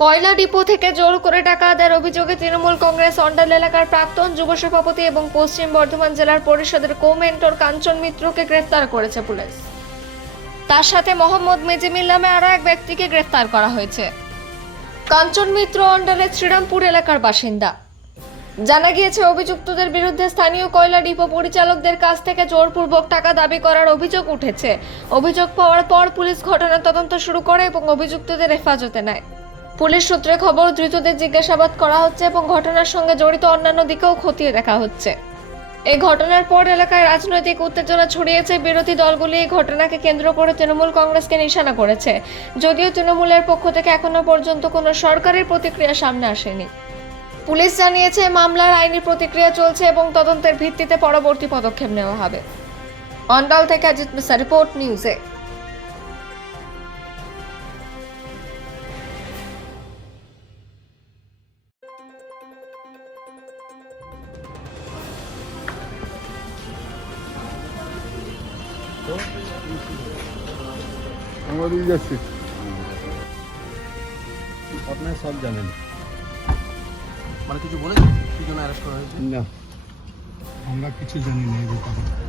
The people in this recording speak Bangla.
কয়লা ডিপো থেকে জোর করে টাকা আদায়ের অভিযোগে তৃণমূল কংগ্রেস অন্ডাল এলাকার প্রাক্তন যুব সভাপতি এবং পশ্চিম বর্ধমান জেলার পরিষদের কো-মেন্টর কাঞ্চন মিত্রকে গ্রেফতার করেছে পুলিশ। তার সাথে মোহাম্মদ মেজিমিল নামে আরও এক ব্যক্তিকে গ্রেফতার করা হয়েছে। কাঞ্চন মিত্র অন্ডালের শ্রীরামপুর এলাকার বাসিন্দা। জানা গিয়েছে, অভিযুক্তদের বিরুদ্ধে স্থানীয় কয়লা ডিপো পরিচালকদের কাছ থেকে জোরপূর্বক টাকা দাবি করার অভিযোগ উঠেছে। অভিযোগ পাওয়ার পর পুলিশ ঘটনার তদন্ত শুরু করে এবং অভিযুক্তদের হেফাজতে নেয়। পুলিশ সূত্রে খবর, ধৃতদের জিজ্ঞাসাবাদ করা হচ্ছে এবং ঘটনার সঙ্গে জড়িত অন্যান্য দিকেও খতিয়ে দেখা হচ্ছে। এই ঘটনার পর এলাকায় রাজনৈতিক উত্তেজনা ছড়িয়েছে। বিরোধী দলগুলি এই ঘটনাকে কেন্দ্র করে তৃণমূল কংগ্রেসকে নিশানা করেছে। যদিও তৃণমূলের পক্ষ থেকে এখনো পর্যন্ত কোনো সরকারের প্রতিক্রিয়া সামনে আসেনি। পুলিশ জানিয়েছে, মামলার আইনি প্রতিক্রিয়া চলছে এবং তদন্তের ভিত্তিতে পরবর্তী পদক্ষেপ নেওয়া হবে। অন্ডাল থেকে অজিত মিশ্রা, রিপোর্ট নিউজে। আমাদের যাচ্ছে আপনারা সব জানেন, মানে কিছু বলে কি জন্য অ্যারেস্ট করা হয়েছে? না আমরা কিছু জানি না এই ব্যাপারে।